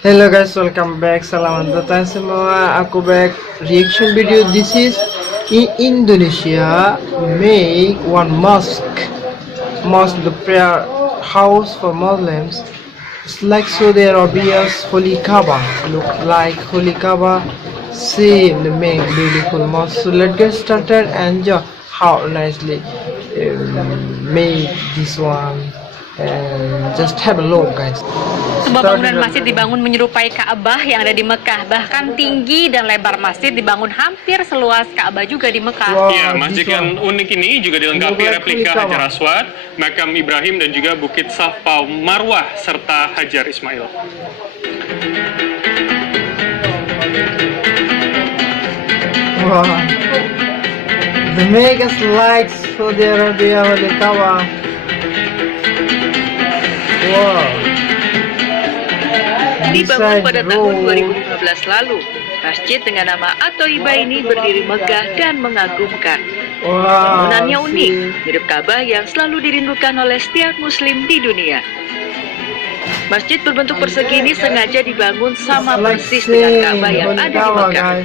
Hello guys, welcome back. Selamat datang semua. Aku back reaction video. This is in Indonesia. Make one mosque the prayer house for Muslims. It's like Saudi Arabia's Holy Kaaba. Look like Holy Kaaba. Same the make beautiful mosque. So let's get started and enjoy how nicely made this one. And just have a look, guys. Sebuah bangunan masjid dibangun menyerupai Ka'bah yang ada di Mekah. Bahkan tinggi dan lebar masjid dibangun hampir seluas Ka'bah juga di Mekah. Wow, Ya, masjid yang unik ini juga dilengkapi replika Hajar Aswad, makam Ibrahim dan juga bukit Safa Marwah serta Hajar Ismail. Wow. The Vegas lights Saudi Arabia Holy Kaaba. Wow. Dibangun pada tahun 2015 lalu, masjid dengan nama At-Thaibah ini berdiri megah dan mengagumkan. Wow. Bangunannya unik, mirip Ka'bah yang selalu dirindukan oleh setiap muslim di dunia. Masjid berbentuk persegi ini sengaja dibangun sama persis dengan Ka'bah yang ada di Mekah.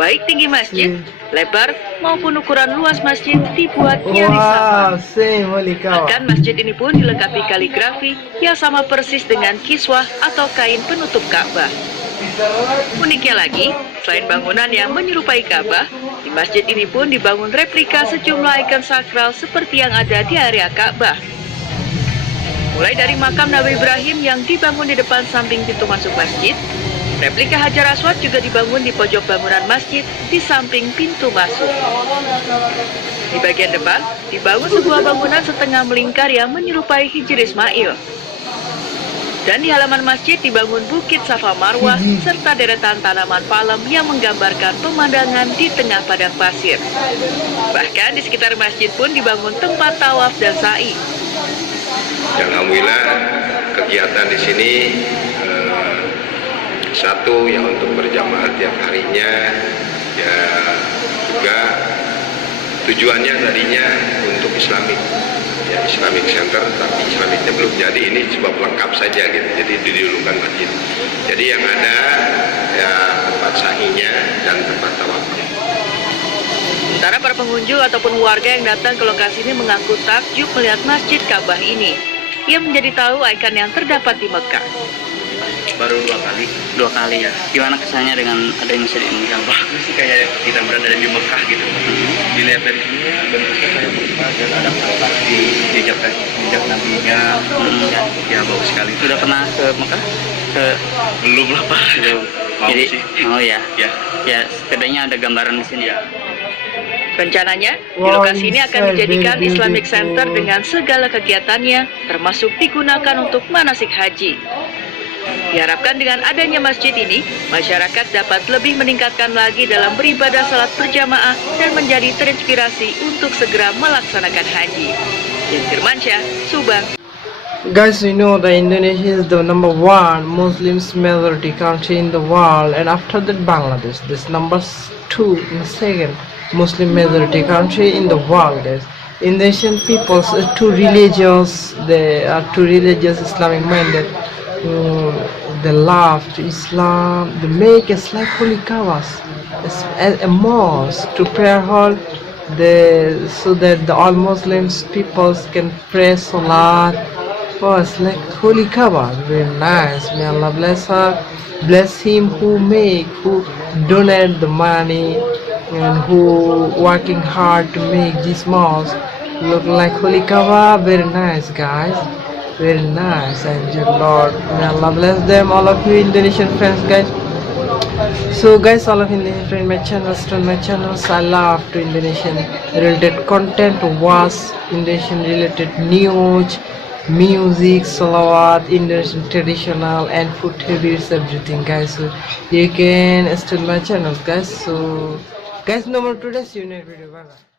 Baik tinggi masjid, lebar maupun ukuran luas masjid dibuat nyaris sama. Bahkan masjid ini pun dilengkapi kaligrafi yang sama persis dengan kiswah atau kain penutup Ka'bah. Uniknya lagi, selain bangunan yang menyerupai Ka'bah, di masjid ini pun dibangun replika sejumlah ikon sakral seperti yang ada di area Ka'bah. Mulai dari makam Nabi Ibrahim yang dibangun di depan samping pintu masuk masjid, replika Hajar Aswad juga dibangun di pojok bangunan masjid di samping pintu masuk. Di bagian depan, dibangun sebuah bangunan setengah melingkar yang menyerupai Hijr Ismail. Dan di halaman masjid dibangun bukit Safa Marwah serta deretan tanaman palem yang menggambarkan pemandangan di tengah padang pasir. Bahkan di sekitar masjid pun dibangun tempat tawaf dan sa'i. Alhamdulillah kegiatan di sini satu yang untuk berjamaah tiap harinya, ya juga tujuannya tadinya untuk Islamic Center, tapi Islamicnya belum jadi, ini cuma pelengkap saja gitu, jadi didulukan masjid. Jadi yang ada ya tempat sahinya dan tempat tawafnya. Sementara para pengunjung ataupun warga yang datang ke lokasi ini mengaku takjub melihat masjid Ka'bah ini. Ia menjadi tahu ikon yang terdapat di Mekah. Baru dua kali ya. Gimana kesannya dengan adanya masjid ini? Yang bagus sih, kayak kita berada di Mekah gitu. Dilihat dari sini bentuknya kayak Mekah dan ada prestasi jejak nabinya. Ya bagus sekali. Sudah pernah ke Mekah? Belum lah Pak. Jadi sih. Oh ya. Ya setidaknya ada gambaran di sini ya. Rencananya, di lokasi ini akan dijadikan Islamic Center dengan segala kegiatannya, termasuk digunakan untuk manasik haji. Diharapkan dengan adanya masjid ini, masyarakat dapat lebih meningkatkan lagi dalam beribadah salat berjamaah dan menjadi terinspirasi untuk segera melaksanakan haji. Dian Firmansyah, Subang. Guys, we know that Indonesia is the number one Muslim majority country in the world, and after that Bangladesh. This number 2 in the second Muslim majority country in the world, guys. Indonesian peoples are too religious. They are too religious, Islamic minded. They love to Islam. They make us like holy Kaabas, as a mosque to prayer hall. So that all Muslims peoples can pray salat. Oh, it's like holy Kaaba. Very nice. May Allah bless her, bless him who donate the money and who working hard to make this mosque look like holy Kaaba. Very nice, guys. Very nice. And your Lord, may Allah bless them, all of you Indonesian friends, guys. So guys, all of Indonesian friends, my channels, I love to Indonesian related content, watch Indonesian related news, music, salawat, Indonesian traditional and food habits, everything, guys. So you can stay my channels, guys. So guys, no more today, see you next video. Bye bye.